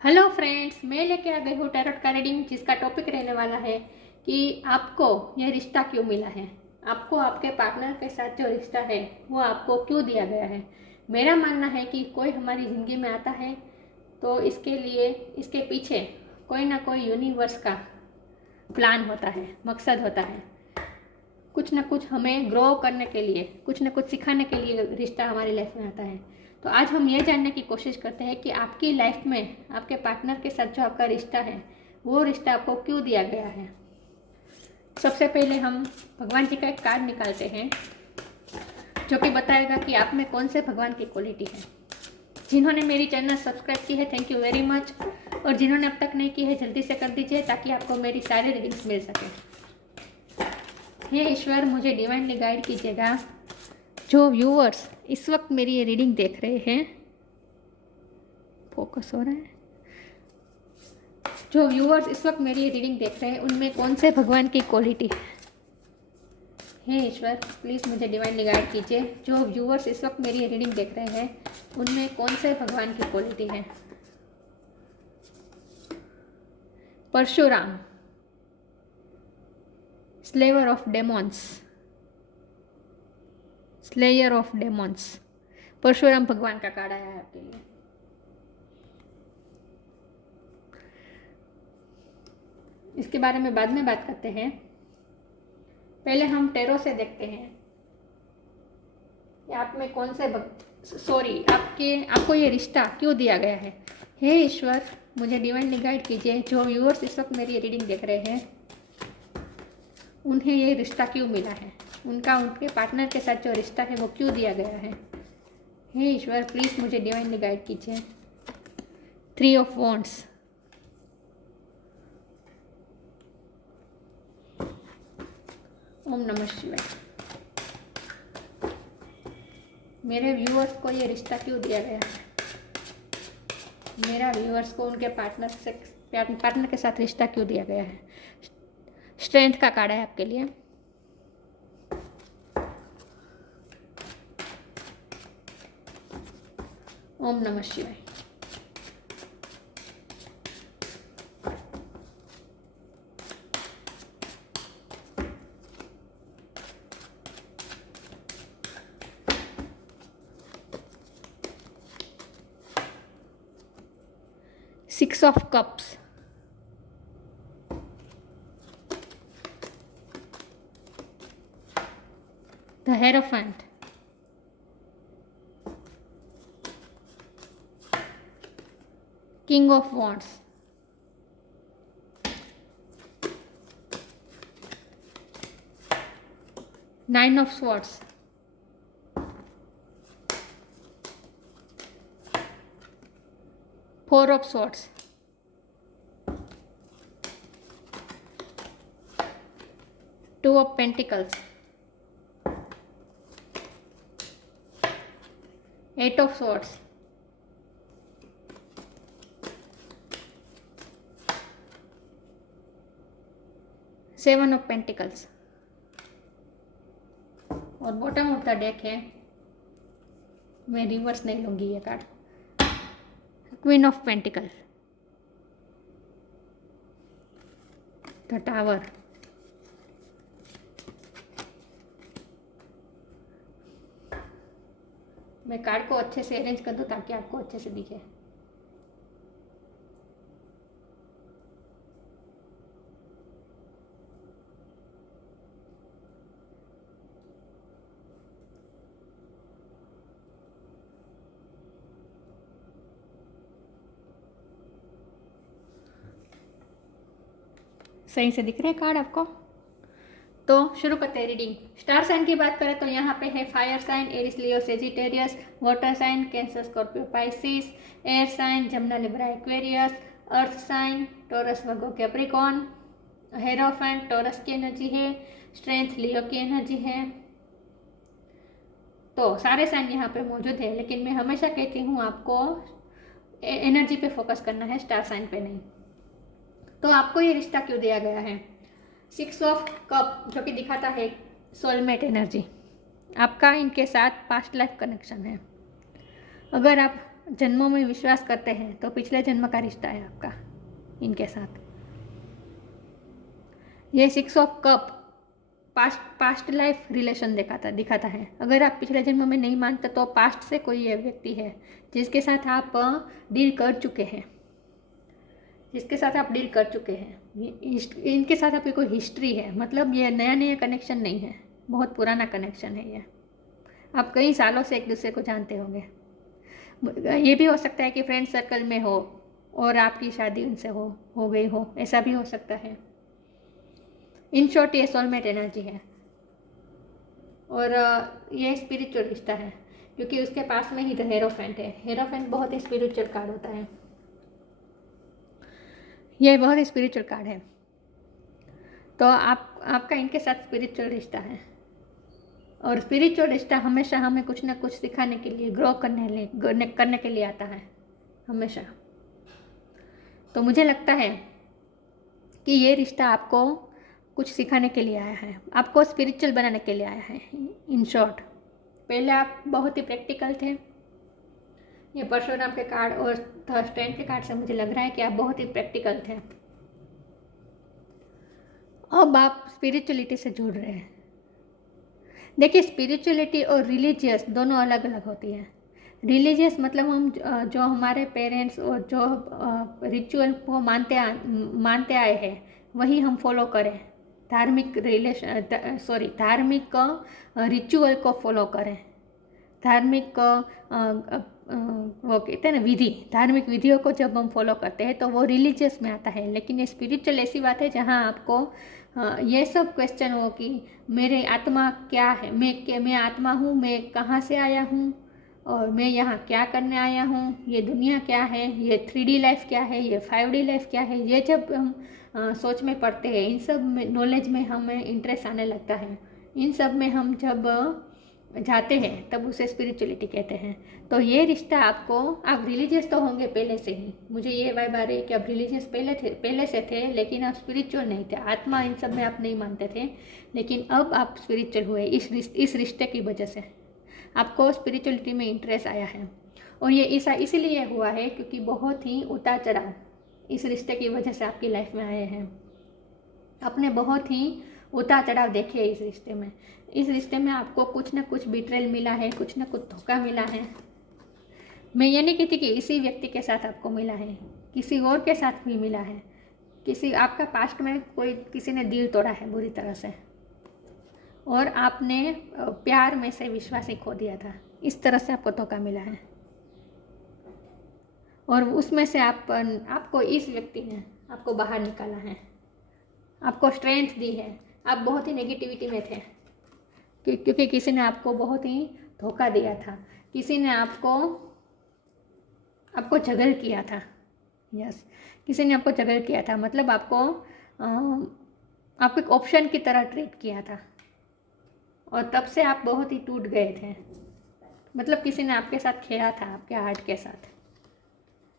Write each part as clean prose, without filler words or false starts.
Hello friends, मैं लेके आ गई हूँ टैरोट का रीडिंग, जिसका टॉपिक रहने वाला है कि आपको यह रिश्ता क्यों मिला है। आपको आपके पार्टनर के साथ जो रिश्ता है वो आपको क्यों दिया गया है। मेरा मानना है कि कोई हमारी ज़िंदगी में आता है तो इसके लिए इसके पीछे कोई ना कोई यूनिवर्स का प्लान होता है, मकसद होता है। कुछ ना कुछ हमें ग्रो करने के लिए, कुछ ना कुछ सिखाने के लिए रिश्ता हमारी लाइफ में आता है। तो आज हम ये जानने की कोशिश करते हैं कि आपकी लाइफ में आपके पार्टनर के साथ जो आपका रिश्ता है वो रिश्ता आपको क्यों दिया गया है। सबसे पहले हम भगवान जी का एक कार्ड निकालते हैं जो कि बताएगा कि आप में कौन से भगवान की क्वालिटी है। जिन्होंने मेरी चैनल सब्सक्राइब की है, थैंक यू वेरी मच। और जिन्होंने अब तक नहीं की है, जल्दी से कर दीजिए ताकि आपको मेरी सारी रीडिंग्स मिल सके। हे ईश्वर, मुझे डिवाइनली गाइड कीजिएगा। जो व्यूअर्स इस वक्त मेरी ये रीडिंग देख रहे हैं, फोकस हो रहा है, जो व्यूअर्स इस वक्त मेरी ये रीडिंग देख रहे हैं उनमें कौन से भगवान की क्वालिटी है। हे ईश्वर, प्लीज़ मुझे डिवाइनली गाइड कीजिए। जो व्यूअर्स इस वक्त मेरी ये रीडिंग देख रहे हैं उनमें कौन से भगवान की क्वालिटी है। Parshuram, slayer of demons, slayer of demons. Parshuram भगवान का कार्ड आया है आपके लिए। इसके बारे में बाद में बात करते हैं। पहले हम टैरो से देखते हैं कि आप में कौन से आपको ये रिश्ता क्यों दिया गया है। हे ईश्वर, मुझे डिवाइनली गाइड कीजिए। जो व्यूअर्स इस वक्त मेरी रीडिंग देख रहे हैं उन्हें ये रिश्ता क्यों मिला है, उनके पार्टनर के साथ जो रिश्ता है वो क्यों दिया गया है। हे ईश्वर, प्लीज़ मुझे डिवाइनली गाइड कीजिए। 3 ऑफ वॉन्ड्स, ओम नमः शिवाय। मेरे व्यूअर्स को ये रिश्ता क्यों दिया गया है। मेरा व्यूअर्स को उनके पार्टनर के साथ रिश्ता क्यों दिया गया है। स्ट्रेंथ का कार्ड है आपके लिए। ओम नमः शिवाय। Six of Cups, the Hierophant, King of Wands, 9 of Swords, 4 of Swords, 2 of Pentacles, 8 of Swords, 7 of Pentacles। और बॉटम ऑफ द डेक है, मैं रिवर्स नहीं लूँगी ये card, queen of pentacle, the tower. मैं कार्ड को अच्छे से अरेंज कर दूँ ताकि आपको अच्छे से दिखे। सही से दिख रहे हैं कार्ड आपको। तो शुरू करते हैं रीडिंग। स्टार साइन की बात करें तो यहाँ पे है fire sign, Aries Leo Sagittarius, water sign Cancer Scorpio Pisces, air sign Gemini Libra Aquarius, earth sign Taurus Virgo Capricorn, hierophant Taurus की एनर्जी है, स्ट्रेंथ लियो की एनर्जी है। तो सारे साइन यहाँ पे मौजूद है, लेकिन मैं हमेशा कहती हूँ आपको एनर्जी पे फोकस करना है, स्टार साइन पे नहीं। तो आपको ये रिश्ता क्यों दिया गया है। 6 ऑफ कप जो कि दिखाता है सोलमेट एनर्जी। आपका इनके साथ पास्ट लाइफ कनेक्शन है। अगर आप जन्मों में विश्वास करते हैं तो पिछले जन्म का रिश्ता है आपका इनके साथ। ये 6 of cup past life relation दिखाता है। अगर आप पिछले जन्म में नहीं मानते तो पास्ट से कोई ये व्यक्ति है जिसके साथ आप डील कर चुके हैं, इनके साथ आपकी कोई हिस्ट्री है। मतलब ये नया नया कनेक्शन नहीं है, बहुत पुराना कनेक्शन है ये। आप कई सालों से एक दूसरे को जानते होंगे। ये भी हो सकता है कि फ्रेंड सर्कल में हो और आपकी शादी उनसे हो गई हो, ऐसा भी हो सकता है। इन शॉर्ट ये सोलमेट एनर्जी है और ये स्पिरिचुअल रिश्ता है, क्योंकि उसके पास में ही तो हेरोफेंट है। हेरोफेंट बहुत ही स्पिरिचुअल कार्ड होता है, ये बहुत ही स्पिरिचुअल कार्ड है। तो आपका इनके साथ स्पिरिचुअल रिश्ता है, और स्पिरिचुअल रिश्ता हमेशा हमें कुछ ना कुछ सिखाने के लिए, ग्रो करने के लिए आता है हमेशा। तो मुझे लगता है कि ये रिश्ता आपको कुछ सिखाने के लिए आया है, आपको स्पिरिचुअल बनाने के लिए आया है। इन शॉर्ट, पहले आप बहुत ही प्रैक्टिकल थे। ये परशुराम के कार्ड और स्ट्रेंथ के कार्ड से मुझे लग रहा है कि आप बहुत ही प्रैक्टिकल थे। अब आप स्पिरिचुअलिटी से जुड़ रहे हैं। देखिए, स्पिरिचुअलिटी और रिलीजियस दोनों अलग अलग होती हैं। रिलीजियस मतलब हम जो हमारे पेरेंट्स और जो रिचुअल को मानते आए हैं वही हम फॉलो करें। धार्मिक रिचुअल को फॉलो करें। धार्मिक वो कहते हैं ना विधि, धार्मिक विधियों को जब हम फॉलो करते हैं तो वो रिलीजियस में आता है। लेकिन ये स्पिरिचुअल ऐसी बात है जहाँ आपको ये सब क्वेश्चन हो कि मेरे आत्मा क्या है, मैं आत्मा हूँ, मैं कहाँ से आया हूँ और मैं यहाँ क्या करने आया हूँ, ये दुनिया क्या है, ये 3D लाइफ क्या है, ये 5D लाइफ क्या है। ये जब हम सोच में पढ़ते हैं, इन सब में नॉलेज में हमें इंटरेस्ट आने लगता है। इन सब में हम जब जाते हैं तब उसे स्पिरिचुअलिटी कहते हैं। तो ये रिश्ता आपको, आप रिलीजियस तो होंगे पहले से ही, मुझे ये वाइब आ रही है कि आप रिलीजियस पहले से थे, लेकिन आप स्पिरिचुअल नहीं थे। आत्मा इन सब में आप नहीं मानते थे, लेकिन अब आप स्पिरिचुअल हुए इस रिश्ते की वजह से आपको स्पिरिचुअलिटी में इंटरेस्ट आया है। और ये इसीलिए हुआ है क्योंकि बहुत ही उतार चढ़ाव इस रिश्ते की वजह से आपकी लाइफ में आए हैं। आपने बहुत ही उतार चढ़ाव देखे इस रिश्ते में। इस रिश्ते में आपको कुछ ना कुछ बिट्रेल मिला है, कुछ ना कुछ धोखा मिला है। मैं ये नहीं कहती कि इसी व्यक्ति के साथ आपको मिला है, किसी और के साथ भी मिला है। आपका पास्ट में किसी ने दिल तोड़ा है बुरी तरह से, और आपने प्यार में से विश्वास ही खो दिया था। इस तरह से आपको धोखा मिला है, और उसमें से आपको इस व्यक्ति ने आपको बाहर निकाला है, आपको स्ट्रेंथ दी है। आप बहुत ही नेगेटिविटी में थे क्योंकि किसी ने आपको बहुत ही धोखा दिया था, किसी ने आपको जगल किया था। यस, किसी ने आपको जगल किया था, मतलब आपको एक ऑप्शन की तरह ट्रीट किया था, और तब से आप बहुत ही टूट गए थे। मतलब किसी ने आपके साथ खेला था, आपके हार्ट के साथ।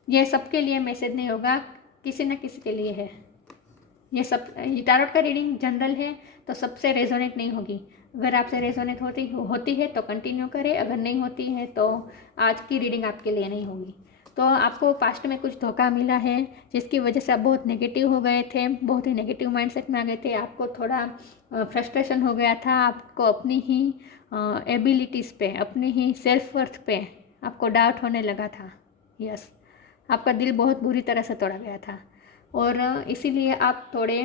यह सबके लिए मैसेज नहीं होगा, किसी न किसी के लिए है। ये टैरोट का रीडिंग जनरल है तो सबसे रेजोनेट नहीं होगी। अगर आपसे रेजोनेट होती है तो कंटिन्यू करें, अगर नहीं होती है तो आज की रीडिंग आपके लिए नहीं होगी। तो आपको पास्ट में कुछ धोखा मिला है जिसकी वजह से आप बहुत नेगेटिव हो गए थे, बहुत ही नेगेटिव माइंडसेट में आ गए थे। आपको थोड़ा फ्रस्ट्रेशन हो गया था, आपको अपनी ही एबिलिटीज़ पे, अपनी ही सेल्फ वर्थ पे आपको डाउट होने लगा था। यस, आपका दिल बहुत बुरी तरह से तोड़ा गया था, और इसीलिए आप थोड़े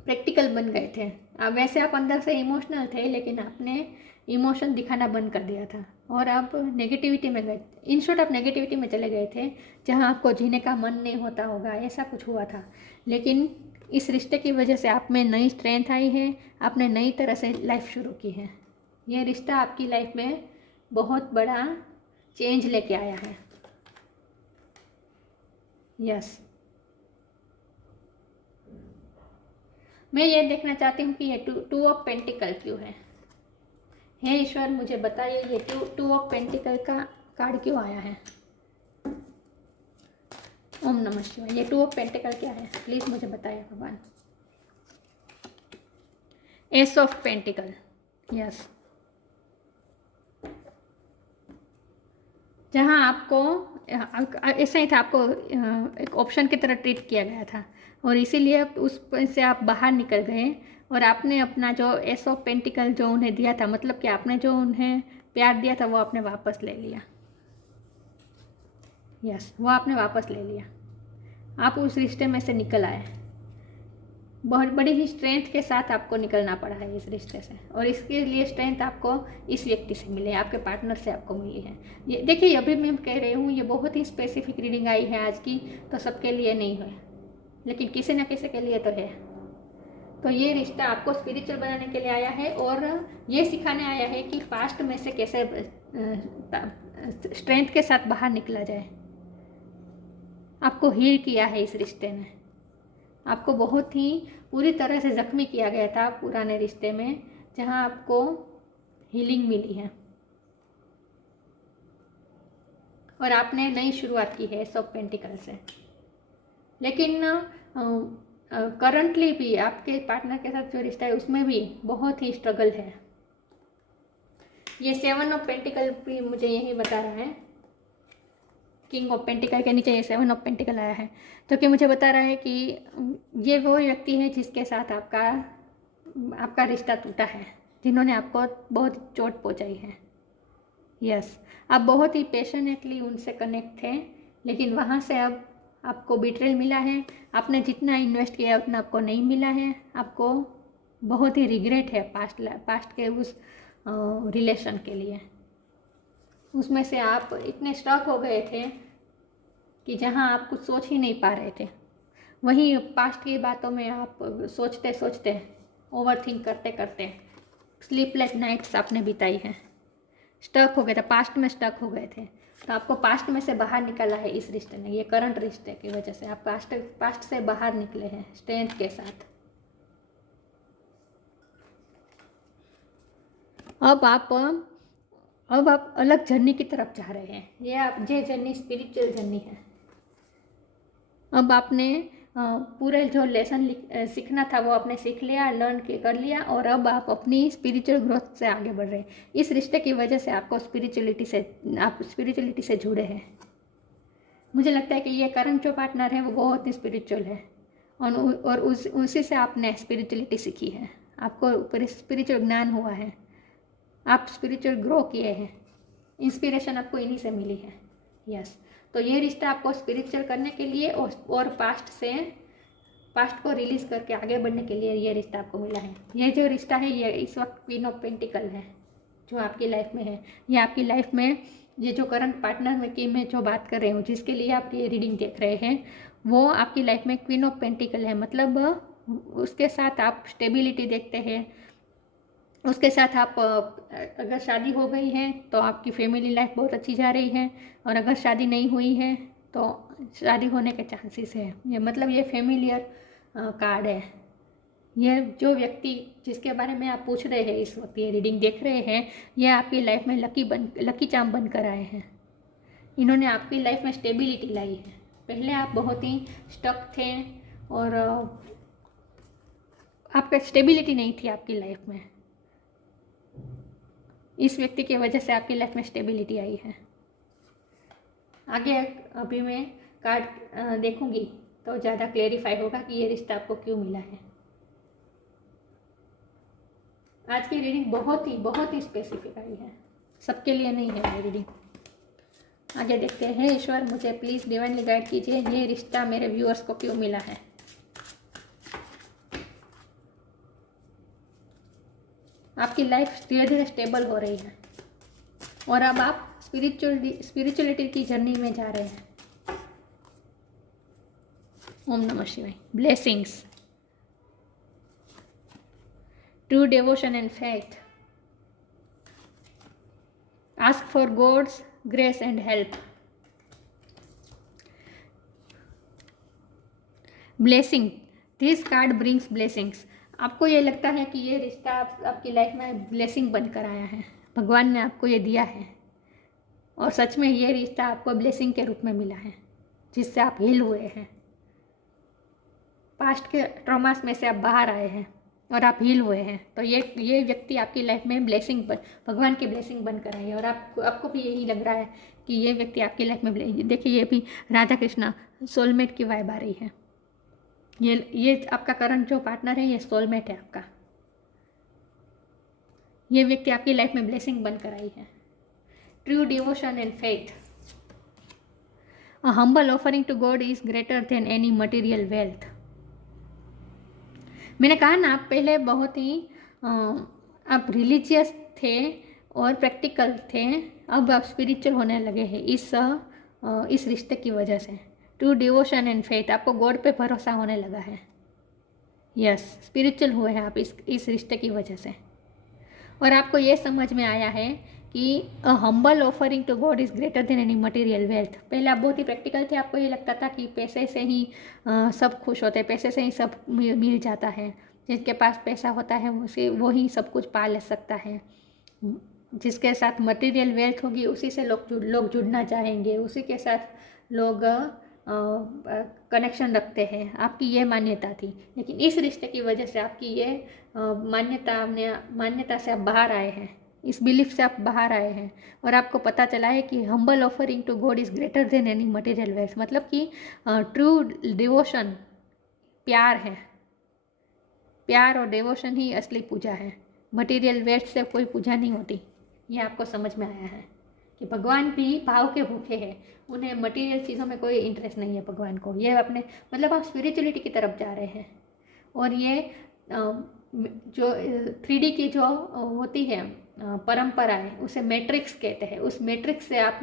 प्रैक्टिकल बन गए थे। वैसे आप अंदर से इमोशनल थे, लेकिन आपने इमोशन दिखाना बंद कर दिया था और आप नेगेटिविटी में गए। इन शॉर्ट, आप नेगेटिविटी में चले गए थे जहां आपको जीने का मन नहीं होता होगा, ऐसा कुछ हुआ था। लेकिन इस रिश्ते की वजह से आप में नई स्ट्रेंथ आई है, आपने नई तरह से लाइफ शुरू की है। यह रिश्ता आपकी लाइफ में बहुत बड़ा चेंज लेके आया है। यस, मैं ये देखना चाहती हूँ कि ये 2 ऑफ पेंटिकल क्यों है। हे ईश्वर, मुझे बताइए ये 2 ऑफ पेंटिकल का कार्ड क्यों आया है। ओम नमः शिवाय। ये 2 ऑफ पेंटिकल क्या है, प्लीज़ मुझे बताइए भगवान। S of pentacle, yes. जहाँ आपको ऐसा ही था, आपको एक ऑप्शन की तरह ट्रीट किया गया था और इसीलिए उस से आप बाहर निकल गए और आपने अपना जो एस ऑफ पेंटिकल जो उन्हें दिया था, मतलब कि आपने जो उन्हें प्यार दिया था वो आपने वापस ले लिया। यस, वो आपने वापस ले लिया। आप उस रिश्ते में से निकल आए। बहुत बड़ी ही स्ट्रेंथ के साथ आपको निकलना पड़ा है इस रिश्ते से, और इसके लिए स्ट्रेंथ आपको इस व्यक्ति से मिली है, आपके पार्टनर से आपको मिली है। ये देखिए, अभी मैं कह रही हूँ ये बहुत ही स्पेसिफिक रीडिंग आई है आज की, तो सबके लिए नहीं है, लेकिन किसी न किसी के लिए तो है। तो ये रिश्ता आपको स्पिरिचुअल बनाने के लिए आया है और ये सिखाने आया है कि पास्ट में से कैसे स्ट्रेंथ के साथ बाहर निकला जाए। आपको हील किया है इस रिश्ते ने, आपको बहुत ही पूरी तरह से ज़ख्मी किया गया था पुराने रिश्ते में, जहां आपको हीलिंग मिली है और आपने नई शुरुआत की है सब पेंटिकल से। लेकिन करंटली भी आपके पार्टनर के साथ जो रिश्ता है उसमें भी बहुत ही स्ट्रगल है। ये 7 ऑफ पेंटिकल भी मुझे यही बता रहा है, किंग ऑफ पेंटिकल के नीचे ये 7 ऑफ पेंटिकल आया है, तो कि मुझे बता रहा है कि ये वो व्यक्ति है जिसके साथ आपका रिश्ता टूटा है, जिन्होंने आपको बहुत चोट पहुंचाई है। यस, आप बहुत ही पैशनेटली उनसे कनेक्ट थे, लेकिन वहाँ से अब आपको बिट्रेल मिला है। आपने जितना इन्वेस्ट किया उतना आपको नहीं मिला है। आपको बहुत ही रिग्रेट है पास्ट के उस रिलेशन के लिए। उसमें से आप इतने स्टक हो गए थे कि जहां आप कुछ सोच ही नहीं पा रहे थे, वहीं पास्ट की बातों में आप सोचते सोचते, ओवरथिंक करते करते स्लीपलेस नाइट्स आपने बिताई हैं। स्टक हो गए थे, पास्ट में स्टक हो गए थे, तो आपको पास्ट में से बाहर निकाला है इस रिश्ते ने। ये करंट रिश्ते की वजह से आप पास्ट से बाहर निकले हैं स्ट्रेंथ के साथ। अब आप अलग जर्नी की तरफ जा रहे हैं। ये जर्नी स्पिरिचुअल जर्नी है। अब आपने पूरे जो लेसन सीखना था वो आपने सीख लिया, लर्न कर लिया, और अब आप अपनी स्पिरिचुअल ग्रोथ से आगे बढ़ रहे हैं। इस रिश्ते की वजह से आप स्पिरिचुअलिटी से जुड़े हैं। मुझे लगता है कि ये करंट जो पार्टनर है वो बहुत ही स्पिरिचुअल है, और उसी से आपने स्पिरिचुअलिटी सीखी है, आपको स्पिरिचुअल ज्ञान हुआ है, आप स्पिरिचुअल ग्रो किए हैं, इंस्पिरेशन आपको इन्हीं से मिली है। यस, तो ये रिश्ता आपको स्पिरिचुअल करने के लिए और पास्ट को रिलीज करके आगे बढ़ने के लिए ये रिश्ता आपको मिला है। ये जो रिश्ता है ये इस वक्त क्वीन ऑफ पेंटिकल है जो आपकी लाइफ में है। ये आपकी लाइफ में ये जो करंट पार्टनर में की मैं जो बात कर रही हूँ, जिसके लिए आप ये रीडिंग देख रहे हैं, वो आपकी लाइफ में क्वीन ऑफ पेंटिकल है। मतलब उसके साथ आप स्टेबिलिटी देखते हैं, उसके साथ आप अगर शादी हो गई है तो आपकी फैमिली लाइफ बहुत अच्छी जा रही है, और अगर शादी नहीं हुई है तो शादी होने के चांसेस है। ये मतलब ये फेमिलियर कार्ड है। ये जो व्यक्ति जिसके बारे में आप पूछ रहे हैं इस वक्त ये रीडिंग देख रहे हैं, ये आपकी लाइफ में लकी चाम बनकर आए हैं। इन्होंने आपकी लाइफ में स्टेबिलिटी लाई है। पहले आप बहुत ही स्टक थे और आपका स्टेबिलिटी नहीं थी आपकी लाइफ में। इस व्यक्ति की वजह से आपकी लाइफ में स्टेबिलिटी आई है। आगे अभी मैं कार्ड देखूंगी तो ज़्यादा क्लेरिफाई होगा कि ये रिश्ता आपको क्यों मिला है। आज की रीडिंग बहुत ही स्पेसिफिक आई है, सबके लिए नहीं है ये रीडिंग। आगे देखते हैं। ईश्वर मुझे प्लीज़ डिवाइनली गाइड कीजिए, ये रिश्ता मेरे व्यूअर्स को क्यों मिला है। आपकी लाइफ धीरे धीरे स्टेबल हो रही है और अब आप स्पिरिचुअलिटी की जर्नी में जा रहे हैं। ओम नमः शिवाय। Blessings, true devotion and faith. Ask for God's grace and help. Blessing. This card brings blessings. आपको ये लगता है कि ये रिश्ता आपकी लाइफ में ब्लेसिंग बनकर आया है, भगवान ने आपको ये दिया है, और सच में ये रिश्ता आपको ब्लेसिंग के रूप में मिला है, जिससे आप हील हुए हैं। पास्ट के ट्रॉमास में से आप बाहर आए हैं और आप हील हुए हैं। तो ये व्यक्ति आपकी लाइफ में भगवान की ब्लेसिंग बनकर आई है, और आपको भी यही लग रहा है कि ये व्यक्ति आपकी लाइफ में, देखिए ये भी राधा कृष्णा सोलमेट की वाइब आ रही है। ये आपका करंट जो पार्टनर है ये सोलमेट है आपका। ये व्यक्ति आपकी लाइफ में ब्लेसिंग बनकर आई है। True devotion and faith. A humble offering to God is greater than any material wealth. मैंने कहा ना, आप पहले बहुत ही आप रिलीजियस थे और प्रैक्टिकल थे, अब आप स्पिरिचुअल होने लगे हैं इस रिश्ते की वजह से। ट्रू डिवोशन एंड फेथ, आपको गॉड पे भरोसा होने लगा है। यस, स्पिरिचुअल हुए हैं आप इस रिश्ते की वजह से। और आपको ये समझ में आया है कि a humble offering to God is greater than any material wealth. पहले आप बहुत ही प्रैक्टिकल थे, आपको ये लगता था कि पैसे से ही सब खुश होते हैं, पैसे से ही सब मिल जाता है। जिसके पास पैसा होता है उसे वो ही सब कुछ पा ले सकता है। जिसके साथ मटेरियल वेल्थ होगी उसी से लोग जुड़ना चाहेंगे, उसी के साथ लोग कनेक्शन रखते हैं। आपकी ये मान्यता थी, लेकिन इस रिश्ते की वजह से आपकी ये मान्यता से आप बाहर आए हैं, इस बिलीफ से आप बाहर आए हैं और आपको पता चला है कि humble offering to God is greater than any material wealth. मतलब कि ट्रू डिवोशन प्यार है, प्यार और डिवोशन ही असली पूजा है। मटेरियल वेल्थ से कोई पूजा नहीं होती। ये आपको समझ में आया है कि भगवान भी भाव के भूखे हैं, उन्हें मटेरियल चीज़ों में कोई इंटरेस्ट नहीं है भगवान को। ये अपने मतलब आप स्पिरिचुअलिटी की तरफ जा रहे हैं। और ये जो 3D की जो होती है परंपराएं, उसे मैट्रिक्स कहते हैं। उस मैट्रिक्स से आप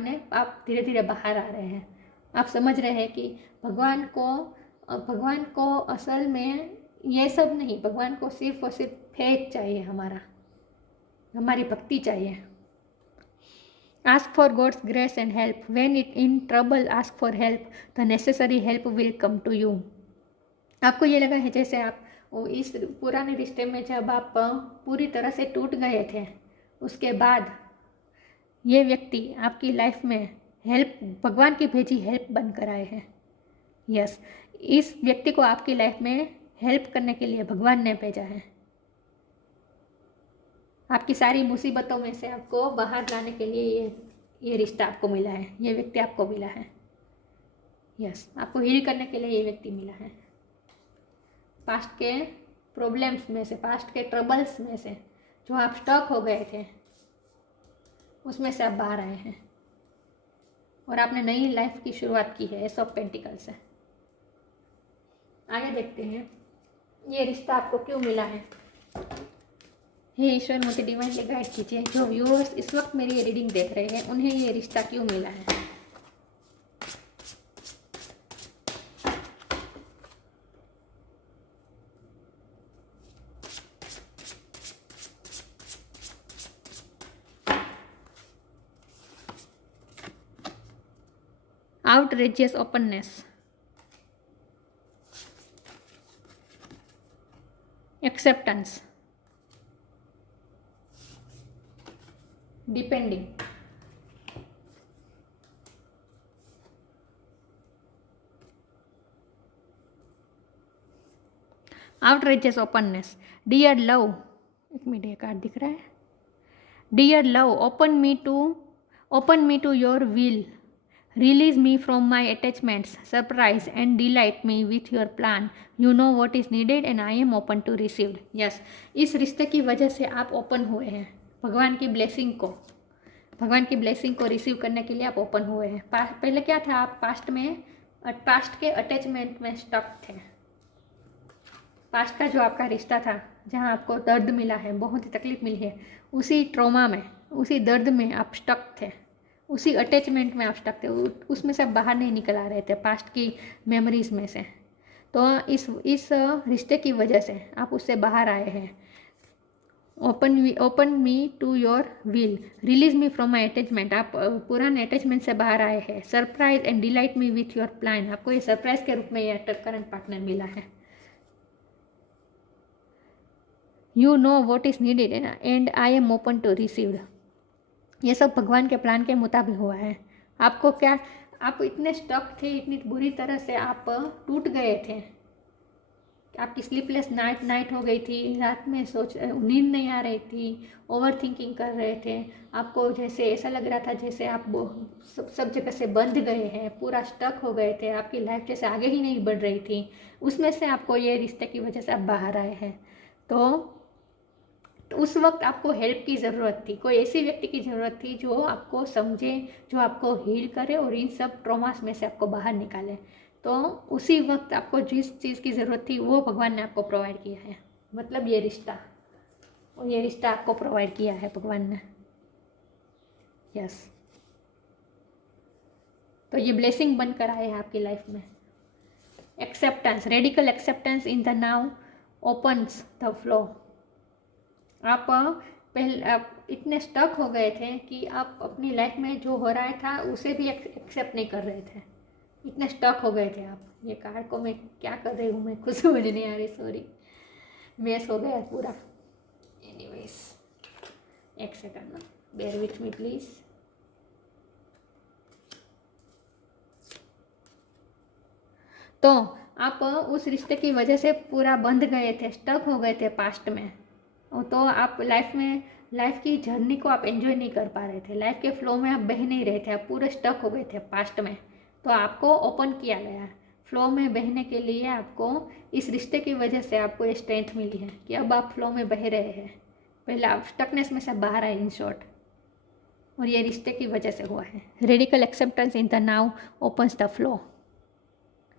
धीरे धीरे बाहर आ रहे हैं। आप समझ रहे हैं कि भगवान को असल में ये सब नहीं, भगवान को सिर्फ और सिर्फ फेथ चाहिए, हमारी भक्ति चाहिए। Ask for God's grace and help. When in trouble, ask for help. The necessary help will come to you. आपको ये लगा है जैसे आप इस पुराने रिश्ते में जब आप पूरी तरह से टूट गए थे, उसके बाद ये व्यक्ति आपकी लाइफ में हेल्प, भगवान की भेजी हेल्प बनकर आए हैं। यस, इस व्यक्ति को आपकी लाइफ में हेल्प करने के लिए भगवान ने भेजा है। आपकी सारी मुसीबतों में से आपको बाहर लाने के लिए ये रिश्ता आपको मिला है, ये व्यक्ति आपको मिला है। यस, आपको हील करने के लिए ये व्यक्ति मिला है। पास्ट के प्रॉब्लम्स में से, पास्ट के ट्रबल्स में से जो आप स्टक हो गए थे, उसमें से आप बाहर आए हैं और आपने नई लाइफ की शुरुआत की है एस ऑफ पेंटिकल से। आगे देखते हैं ये रिश्ता आपको क्यों मिला है। हे ईश्वर, मुझे डिवाइनली गाइड कीजिए। जो व्यूअर्स इस वक्त मेरी ये रीडिंग देख रहे हैं, उन्हें ये रिश्ता क्यों मिला है। outrageous openness, acceptance, depending, outrageous openness, dear love, एक मिनट ये कार्ड दिख रहा है। Dear love, open me to your will, release me from my attachments, surprise and delight me with your plan, you know what is needed and I am open to received. Yes, इस रिश्ते की वजह से आप open हुए हैं भगवान की ब्लेसिंग को रिसीव करने के लिए आप ओपन हुए हैं। पहले क्या था, आप पास्ट के अटैचमेंट में स्टक थे। पास्ट का जो आपका रिश्ता था, जहाँ आपको दर्द मिला है, बहुत ही तकलीफ मिली है, उसी ट्रॉमा में, उसी दर्द में आप स्टक थे, उसी अटैचमेंट में आप स्टक थे, उसमें से आप बाहर नहीं निकल आ रहे थे, पास्ट की मेमोरीज में से। तो इस रिश्ते की वजह से आप उससे बाहर आए हैं। Open me to your will, release me from my attachment, आप पुराने अटैचमेंट से बाहर आए हैं। Surprise and delight me with your plan, आपको ये सरप्राइज के रूप में ये करंट पार्टनर मिला है। You know what is needed and I am open to received, ये सब भगवान के प्लान के मुताबिक हुआ है। आपको क्या, आप इतने स्टक थे, इतनी बुरी तरह से आप टूट गए थे, आपकी स्लीपलेस नाइट हो गई थी, रात में नींद नहीं आ रही थी, ओवर थिंकिंग कर रहे थे, आपको जैसे ऐसा लग रहा था जैसे आप सब जगह से बंध गए हैं, पूरा स्टक हो गए थे, आपकी लाइफ जैसे आगे ही नहीं बढ़ रही थी, उसमें से आपको ये रिश्ते की वजह से आप बाहर आए हैं। तो उस वक्त आपको हेल्प की ज़रूरत थी, कोई ऐसी व्यक्ति की ज़रूरत थी जो आपको समझे, जो आपको हील करे और इन सब ट्रॉमास में से आपको बाहर निकाले। तो उसी वक्त आपको जिस चीज़ की ज़रूरत थी वो भगवान ने आपको प्रोवाइड किया है, मतलब ये रिश्ता, और ये रिश्ता आपको प्रोवाइड किया है भगवान ने। यस, तो ये ब्लेसिंग बनकर आए हैं आपकी लाइफ में। Acceptance, radical acceptance in the now opens the flow. आप इतने स्टक हो गए थे कि आप अपनी लाइफ में जो हो रहा था उसे भी एक्सेप्ट नहीं कर रहे थे, इतने स्टक हो गए थे आप। ये कार्ड को मैं क्या कर रही हूँ, मैं खुद समझ नहीं आ रही, सॉरी, मैस हो गया पूरा। एनीवेज, एक सेकंड ना, बेयर विथ मी प्लीज। तो आप उस रिश्ते की वजह से पूरा बंध गए थे, स्टक हो गए थे पास्ट में। तो आप लाइफ की जर्नी को आप एंजॉय नहीं कर पा रहे थे, लाइफ के फ्लो में आप बह नहीं रहे थे, आप पूरे स्टक हो गए थे पास्ट में। तो आपको ओपन किया गया, फ्लो में बहने के लिए आपको इस रिश्ते की वजह से आपको ये स्ट्रेंथ मिली है कि अब आप फ्लो में बह रहे हैं। पहले आप स्टकनेस में से बाहर आए इन शॉर्ट, और ये रिश्ते की वजह से हुआ है। Radical acceptance in the now opens the flow.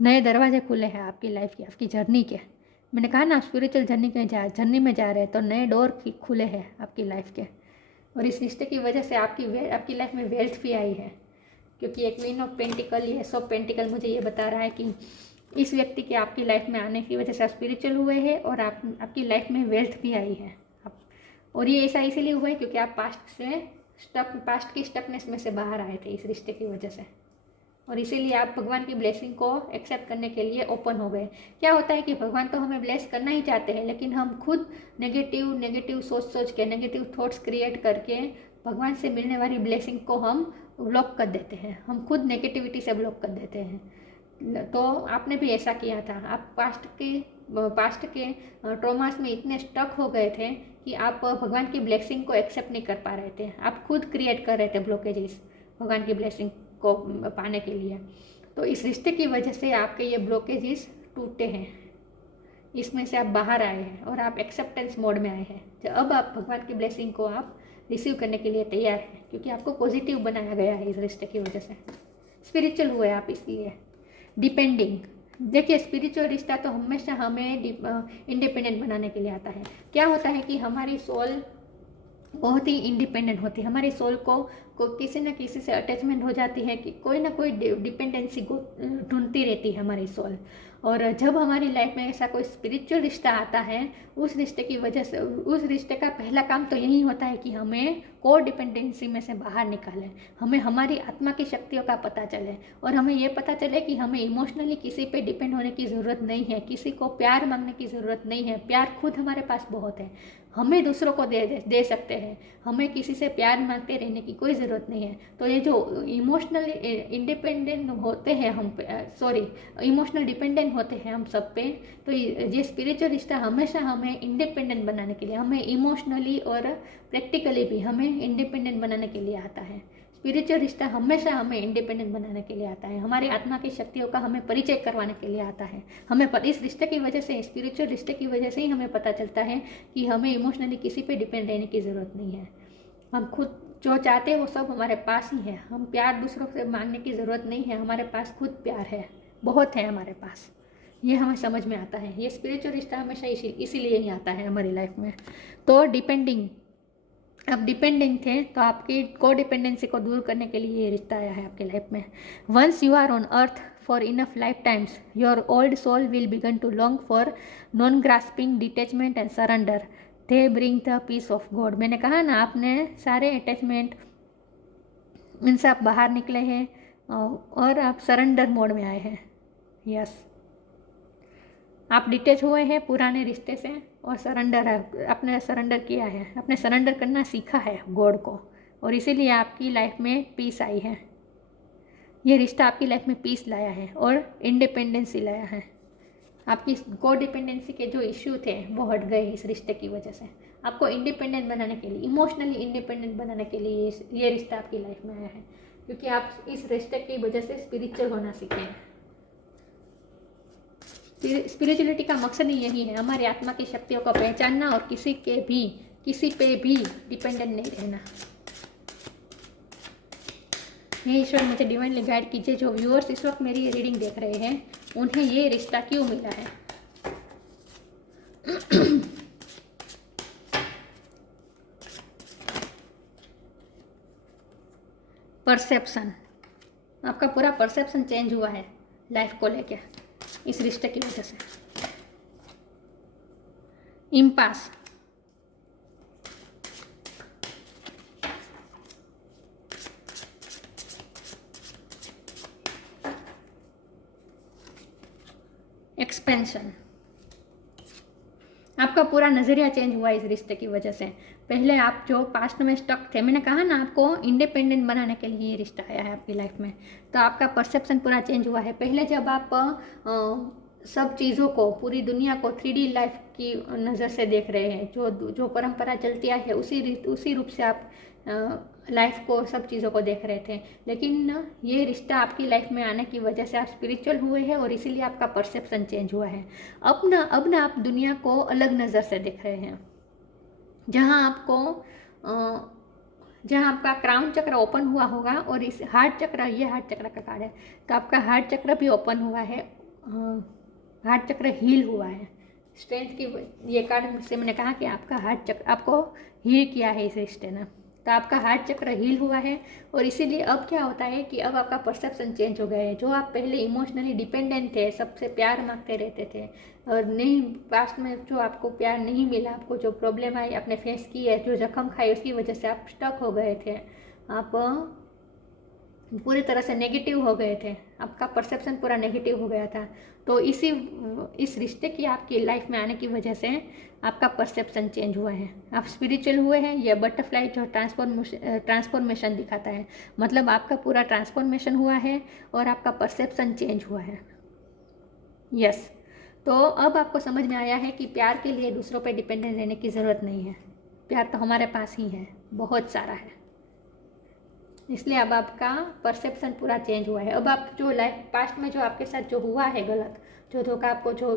नए दरवाजे खुले हैं आपकी लाइफ के, आपकी जर्नी के। मैंने कहा ना, स्पिरिचुअल जर्नी में जा रहे हैं, तो नए डोर खुले हैं आपकी लाइफ के। और इस रिश्ते की वजह से आपकी लाइफ में वेल्थ भी आई है, क्योंकि एक क्वीन ऑफ पेंटिकल, ये सब पेंटिकल मुझे ये बता रहा है कि इस व्यक्ति के आपकी लाइफ में आने की वजह से आप स्पिरिचुअल हुए हैं और आपकी लाइफ में वेल्थ भी आई है। और ये ऐसा इसीलिए हुआ है क्योंकि आप पास्ट की स्टकनेस में से बाहर आए थे इस रिश्ते की वजह से, और इसीलिए आप भगवान की ब्लेसिंग को एक्सेप्ट करने के लिए ओपन हो गए। क्या होता है कि भगवान तो हमें ब्लेस करना ही चाहते हैं, लेकिन हम खुद नेगेटिव सोच के, नेगेटिव थॉट्स क्रिएट करके भगवान से मिलने वाली ब्लेसिंग को हम ब्लॉक कर देते हैं, हम खुद नेगेटिविटी से ब्लॉक कर देते हैं। तो आपने भी ऐसा किया था, आप पास्ट के ट्रॉमास में इतने स्टक हो गए थे कि आप भगवान की ब्लेसिंग को एक्सेप्ट नहीं कर पा रहे थे, आप खुद क्रिएट कर रहे थे ब्लॉकेजेस भगवान की ब्लेसिंग को पाने के लिए। तो इस रिश्ते की वजह से आपके ये ब्लॉकेजेस टूटे हैं, इसमें से आप बाहर आए हैं और आप एक्सेप्टेंस मोड में आए हैं। तो अब आप भगवान की ब्लेसिंग को आप रिसीव करने के लिए तैयार हैं, क्योंकि आपको पॉजिटिव बनाया गया है इस रिश्ते की वजह से। स्पिरिचुअल हुए आप इसलिए। डिपेंडिंग, देखिए स्पिरिचुअल रिश्ता तो हमेशा हमें इंडिपेंडेंट बनाने के लिए आता है। क्या होता है कि हमारी सोल बहुत ही इंडिपेंडेंट होती है, हमारी सोल को किसी न किसी से अटैचमेंट हो जाती है, कि कोई ना कोई डिपेंडेंसी ढूंढती रहती है हमारी सोल। और जब हमारी लाइफ में ऐसा कोई स्पिरिचुअल रिश्ता आता है, उस रिश्ते की वजह से, उस रिश्ते का पहला काम तो यही होता है कि हमें को डिपेंडेंसी में से बाहर निकालें, हमें हमारी आत्मा की शक्तियों का पता चले, और हमें ये पता चले कि हमें इमोशनली किसी पे डिपेंड होने की ज़रूरत नहीं है, किसी को प्यार मांगने की ज़रूरत नहीं है। प्यार खुद हमारे पास बहुत है, हमें दूसरों को दे सकते हैं, हमें किसी से प्यार मांगते रहने की कोई ज़रूरत नहीं है। तो ये जो इमोशनल इंडिपेंडेंट होते हैं इमोशनल डिपेंडेंट होते हैं हम सब पे, तो ये स्पिरिचुअल रिश्ता हमेशा हमें इंडिपेंडेंट बनाने के लिए, हमें इमोशनली और प्रैक्टिकली भी हमें इंडिपेंडेंट बनाने के लिए आता है। स्पिरिचुअल रिश्ता हमेशा हमें इंडिपेंडेंट बनाने के लिए आता है, हमारी आत्मा की शक्तियों का हमें परिचय करवाने के लिए आता है। हमें इस रिश्ते की वजह से, स्पिरिचुअल रिश्ते की वजह से ही हमें पता चलता है कि हमें इमोशनली किसी पे डिपेंड रहने की ज़रूरत नहीं है। हम खुद जो चाहते हैं वो सब हमारे पास ही है, हम प्यार दूसरों से मांगने की ज़रूरत नहीं है, हमारे पास खुद प्यार है, बहुत है हमारे पास। ये हमें समझ में आता है। ये स्पिरिचुअल रिश्ता हमेशा इसीलिए ही आता है हमारी लाइफ में। तो डिपेंडिंग, अब डिपेंडेंट थे तो आपकी को डिपेंडेंसी को दूर करने के लिए ये रिश्ता आया है आपकी लाइफ में। Once you are on earth for enough life times, your old soul will begin to long for non grasping, detachment and surrender, they bring the peace of God. मैंने कहा ना, आपने सारे अटैचमेंट इनसे आप बाहर निकले हैं और आप सरेंडर मोड में आए हैं। यस, आप डिटैच हुए हैं पुराने रिश्ते से और आपने सरेंडर किया है, आपने सरेंडर करना सीखा है गॉड को, और इसीलिए आपकी लाइफ में पीस आई है। ये रिश्ता आपकी लाइफ में पीस लाया है और इंडिपेंडेंसी लाया है। आपकी को डिपेंडेंसी के जो इश्यू थे वो हट गए इस रिश्ते की वजह से। आपको इंडिपेंडेंट बनाने के लिए, इमोशनली इंडिपेंडेंट बनाने के लिए ये रिश्ता आपकी लाइफ में आया है, क्योंकि आप इस रिश्ते की वजह से स्पिरिचुअल होना सीखे हैं। स्पिरिचुअलिटी का मकसद ही यही है, हमारी आत्मा की शक्तियों को पहचानना और किसी पे भी डिपेंडेंट नहीं रहना। हे ईश्वर, मुझे डिवाइनली गाइड कीजिए, जो व्यूअर्स इस वक्त मेरी रीडिंग देख रहे हैं उन्हें ये रिश्ता क्यों मिला है। परसेप्शन, आपका पूरा परसेप्शन चेंज हुआ है लाइफ को लेके इस रिश्ते की वजह से। इम्पास, एक्सपेंशन, आपका पूरा नज़रिया चेंज हुआ इस रिश्ते की वजह से। पहले आप जो पास्ट में स्टक थे, मैंने कहा ना आपको इंडिपेंडेंट बनाने के लिए ये रिश्ता आया है आपकी लाइफ में, तो आपका परसेप्शन पूरा चेंज हुआ है। पहले जब आप सब चीज़ों को, पूरी दुनिया को 3D लाइफ की नज़र से देख रहे हैं, जो परंपरा चलती आई है उसी रूप से आप लाइफ को, सब चीज़ों को देख रहे थे। लेकिन ये रिश्ता आपकी लाइफ में आने की वजह से आप स्पिरिचुअल हुए हैं और इसीलिए आपका परसेप्शन चेंज हुआ है। अब ना आप दुनिया को अलग नज़र से देख रहे हैं। जहाँ आपका क्राउन चक्र ओपन हुआ होगा और इस हार्ट चक्र, ये हार्ट चक्र का कार्ड है, तो आपका हार्ट चक्र भी ओपन हुआ है, हार्ट चक्र हील हुआ है। स्ट्रेंथ की ये कार्ड से मैंने कहा कि आपका हार्ट चक्र आपको हील किया है इस रिश्ते ने, तो आपका हार्ट चक्र हील हुआ है। और इसीलिए अब क्या होता है कि अब आपका परसेप्शन चेंज हो गया है। जो आप पहले इमोशनली डिपेंडेंट थे, सबसे प्यार मांगते रहते थे और नहीं, पास्ट में जो आपको प्यार नहीं मिला, आपको जो प्रॉब्लम आई, आपने फेस की है, जो जख्म खाई, उसकी वजह से आप स्टक हो गए थे, आप पूरी तरह से नेगेटिव हो गए थे, आपका परसेप्शन पूरा नेगेटिव हो गया था। तो इस रिश्ते की आपकी लाइफ में आने की वजह से आपका परसेप्शन चेंज हुआ है, आप स्पिरिचुअल हुए हैं। यह बटरफ्लाई जो ट्रांसफॉर्मेशन दिखाता है, मतलब आपका पूरा ट्रांसफॉर्मेशन हुआ है और आपका परसेप्शन चेंज हुआ है। यस, तो अब आपको समझ में आया है कि प्यार के लिए दूसरों पे डिपेंडेंट रहने की ज़रूरत नहीं है, प्यार तो हमारे पास ही है, बहुत सारा है। इसलिए अब आपका परसेप्शन पूरा चेंज हुआ है। अब आप जो लाइफ पास्ट में जो आपके साथ जो हुआ है गलत, जो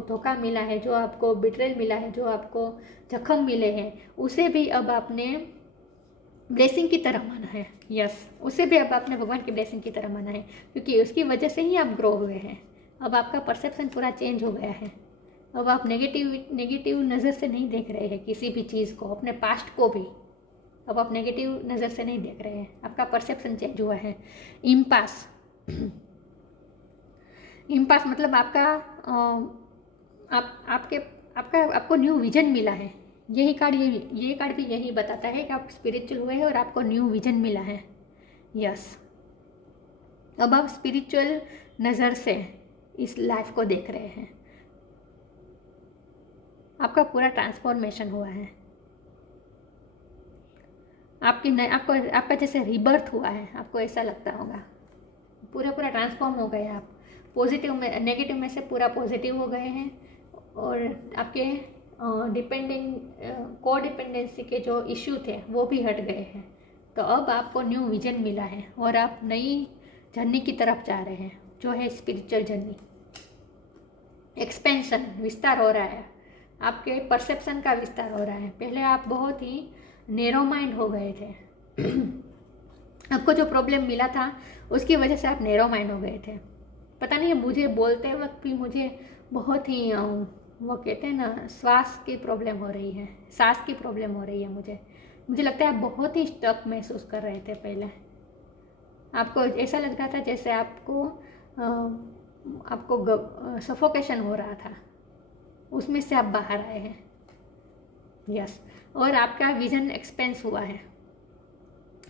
धोखा मिला है, जो आपको बिट्रेल मिला है, जो आपको जख्म मिले हैं, उसे भी अब आपने ब्लेसिंग की तरह माना है। यस, उसे भी अब आपने भगवान की ब्लेसिंग की तरह माना है, क्योंकि उसकी वजह से ही आप ग्रो हुए हैं। अब आपका परसेप्शन पूरा चेंज हो गया है। अब आप नेगेटिव नज़र से नहीं देख रहे हैं किसी भी चीज़ को, अपने पास्ट को भी अब आप नेगेटिव नज़र से नहीं देख रहे हैं, आपका परसेप्शन चेंज हुआ है। इम्पास मतलब आपको न्यू विजन मिला है। ये कार्ड भी यही बताता है कि आप स्पिरिचुअल हुए हैं और आपको न्यू विजन मिला है। यस, अब आप स्पिरिचुअल नज़र से इस लाइफ को देख रहे हैं, आपका पूरा ट्रांसफॉर्मेशन हुआ है। आपका जैसे रिबर्थ हुआ है, आपको ऐसा लगता होगा, पूरा ट्रांसफॉर्म हो गए आप। पॉजिटिव में, नेगेटिव में से पूरा पॉजिटिव हो गए हैं और आपके को डिपेंडेंसी के जो इश्यू थे वो भी हट गए हैं। तो अब आपको न्यू विजन मिला है और आप नई जर्नी की तरफ जा रहे हैं, जो है स्पिरिचुअल जर्नी। एक्सपेंशन, विस्तार हो रहा है, आपके परसेप्शन का विस्तार हो रहा है। पहले आप बहुत ही नैरो माइंड हो गए थे आपको जो प्रॉब्लम मिला था उसकी वजह से आप नैरो माइंड हो गए थे। पता नहीं, मुझे बोलते वक्त भी मुझे बहुत ही वो कहते हैं ना, सांस की प्रॉब्लम हो रही है। मुझे लगता है आप बहुत ही स्टक महसूस कर रहे थे पहले। आपको ऐसा लग रहा था जैसे आपको सफोकेशन हो रहा था, उसमें से आप बाहर आए हैं। यस, और आपका विजन एक्सपेंस हुआ है,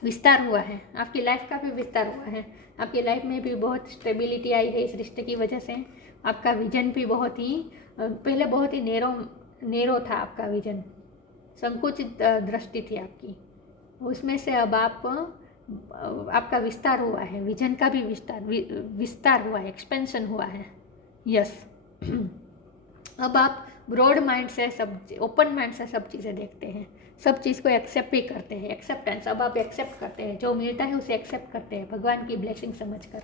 विस्तार हुआ है, आपकी लाइफ का भी विस्तार हुआ है। आपकी लाइफ में भी बहुत स्टेबिलिटी आई है इस रिश्ते की वजह से। आपका विजन भी पहले बहुत ही नेरो था आपका विजन, संकुचित दृष्टि थी आपकी, उसमें से अब आपका विस्तार हुआ है, विजन का भी विस्तार हुआ है, एक्सपेंशन हुआ है। यस, अब आप ब्रॉड माइंड से सब, ओपन माइंड से सब चीज़ें देखते हैं, सब चीज़ को एक्सेप्ट भी करते हैं। एक्सेप्टेंस, अब आप एक्सेप्ट करते हैं, जो मिलता है उसे एक्सेप्ट करते हैं भगवान की ब्लेसिंग समझकर।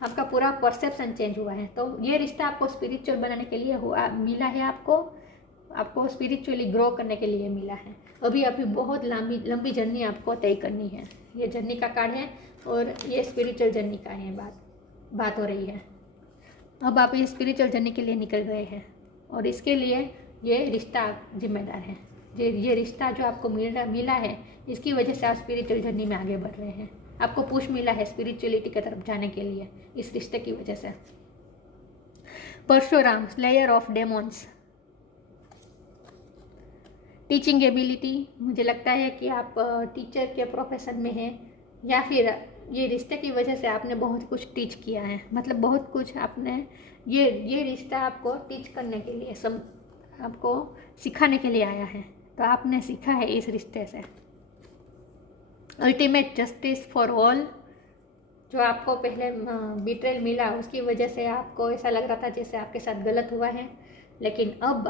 आपका पूरा परसेप्शन चेंज हुआ है। तो ये रिश्ता आपको स्पिरिचुअल बनाने के लिए हुआ, मिला है, आपको स्पिरिचुअली ग्रो करने के लिए मिला है। अभी अभी बहुत लंबी जर्नी आपको तय करनी है। ये जर्नी का कार्ड है और ये स्पिरिचुअल जर्नी का है, बात हो रही है। अब आप ये स्पिरिचुअल जर्नी के लिए निकल गए हैं और इसके लिए ये रिश्ता जिम्मेदार है। ये रिश्ता जो आपको मिला है, इसकी वजह से आप स्पिरिचुअल जर्नी में आगे बढ़ रहे हैं। आपको पुश मिला है स्पिरिचुअलिटी की तरफ जाने के लिए इस रिश्ते की वजह से। Parashuram, slayer of demons, teaching ability, मुझे लगता है कि आप टीचर के प्रोफेशन में हैं या फिर ये रिश्ते की वजह से आपने बहुत कुछ टीच किया है, मतलब बहुत कुछ आपने, ये रिश्ता आपको टीच करने के लिए, आपको सिखाने के लिए आया है, तो आपने सीखा है इस रिश्ते से। अल्टीमेट जस्टिस फॉर ऑल, जो आपको पहले बिट्रेल मिला उसकी वजह से आपको ऐसा लग रहा था जैसे आपके साथ गलत हुआ है, लेकिन अब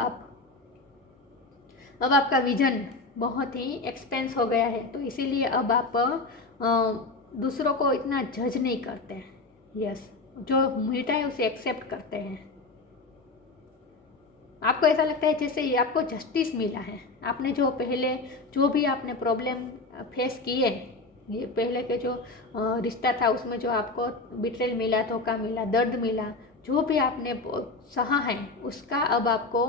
आपका विजन बहुत ही एक्सपेंस हो गया है, तो इसीलिए अब आप दूसरों को इतना जज नहीं करते। यस, जो मिलता है उसे एक्सेप्ट करते हैं। आपको ऐसा लगता है जैसे आपको जस्टिस मिला है। आपने जो भी आपने प्रॉब्लम फेस किए, ये पहले के जो रिश्ता था उसमें जो आपको बिट्रेल मिला, धोखा मिला, दर्द मिला, जो भी आपने सहा है उसका अब आपको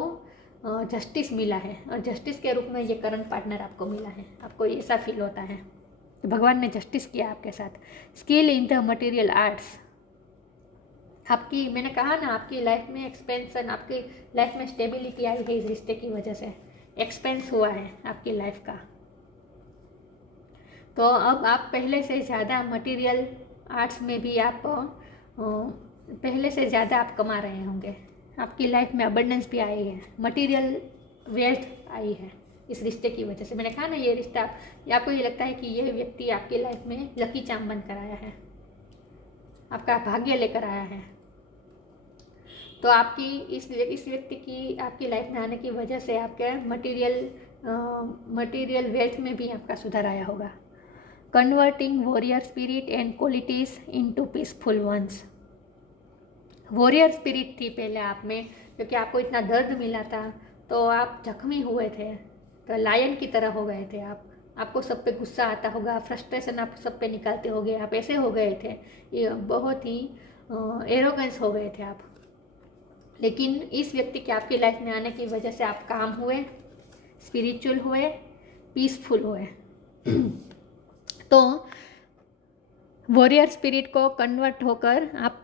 जस्टिस मिला है, और जस्टिस के रूप में ये करंट पार्टनर आपको मिला है। आपको ऐसा फील होता है कि भगवान ने जस्टिस किया आपके साथ। Skill in the material arts, आपकी, मैंने कहा ना, आपकी लाइफ में एक्सपेंशन, आपकी लाइफ में स्टेबिलिटी आई है इस रिश्ते की वजह से, एक्सपेंस हुआ है आपकी लाइफ का। तो अब आप पहले से ज़्यादा मटेरियल आर्ट्स में भी आप पहले से ज़्यादा आप कमा रहे होंगे। आपकी लाइफ में अबंडेंस भी आई है, मटेरियल वेल्थ आई है इस रिश्ते की वजह से। मैंने कहा ना, ये रिश्ता, आपको ये लगता है कि ये व्यक्ति आपकी लाइफ में लकी चार्म बनकर आया है, आपका भाग्य लेकर आया है। तो आपकी इस व्यक्ति की आपकी लाइफ में आने की वजह से आपके मटेरियल वेल्थ में भी आपका सुधार आया होगा। Converting warrior spirit and qualities into peaceful ones, warrior spirit थी पहले आप में, क्योंकि आपको इतना दर्द मिला था, तो आप जख्मी हुए थे, तो लायन की तरह हो गए थे आपको सब पे गुस्सा आता होगा, फ्रस्ट्रेशन आप सब पे निकालते होगे, आप ऐसे हो गए थे, ये बहुत ही एरोगेंस हो गए थे आप। लेकिन इस व्यक्ति के आपकी लाइफ में आने की वजह से आप काम हुए, स्पिरिचुअल हुए, पीसफुल हुए। तो वॉरियर स्पिरिट को कन्वर्ट होकर आप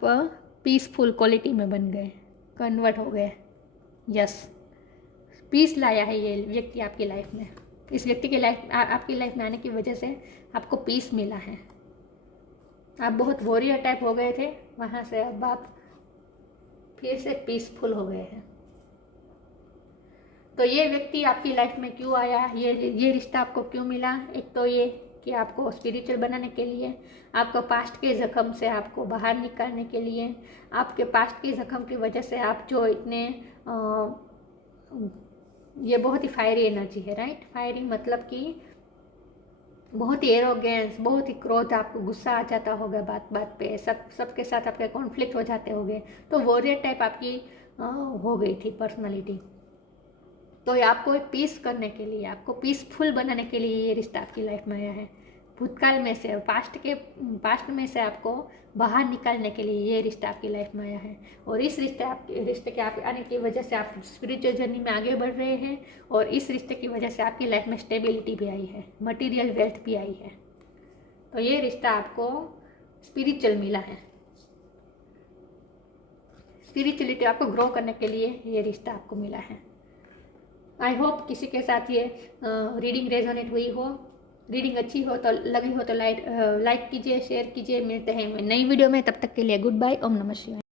पीसफुल क्वालिटी में बन गए, कन्वर्ट हो गए। यस, पीस लाया है ये व्यक्ति आपकी लाइफ में। इस व्यक्ति की आपकी लाइफ में आने की वजह से आपको पीस मिला है। आप बहुत वॉरियर टाइप हो गए थे, वहाँ से अब आप फिर से पीसफुल हो गए हैं। तो ये व्यक्ति आपकी लाइफ में क्यों आया, ये रिश्ता आपको क्यों मिला? एक तो ये कि आपको स्पिरिचुअल बनाने के लिए, आपको पास्ट के ज़ख्म से आपको बाहर निकालने के लिए, आपके पास्ट के ज़ख्म की वजह से आप जो इतने ये बहुत ही फायरी एनर्जी है, राइट? फायरी मतलब कि बहुत ही एरोगेंस, बहुत ही क्रोध, आपको गुस्सा आ जाता होगा बात बात पे, सबके साथ आपके कॉन्फ्लिक्ट हो जाते होंगे। तो वॉरियर टाइप आपकी हो गई थी पर्सनालिटी। तो आपको पीस करने के लिए, आपको पीसफुल बनाने के लिए ये रिश्ता आपकी लाइफ में आया है। भूतकाल में से, पास्ट में से आपको बाहर निकालने के लिए ये रिश्ता आपकी लाइफ में आया है। और इस रिश्ते के आने की वजह से आप स्पिरिचुअल जर्नी में आगे बढ़ रहे हैं, और इस रिश्ते की वजह से आपकी लाइफ में स्टेबिलिटी भी आई है, मटेरियल वेल्थ भी आई है। तो ये रिश्ता आपको स्पिरिचुअल मिला है। स्पिरिचुअलिटी आपको ग्रो करने के लिए ये रिश्ता आपको मिला है। आई होप किसी के साथ ये रीडिंग रेजोनेट हुई हो, रीडिंग अच्छी हो तो लगी हो तो लाइक कीजिए, शेयर कीजिए। मिलते हैं नई वीडियो में, तब तक के लिए गुड बाय। ओम नमः शिवाय।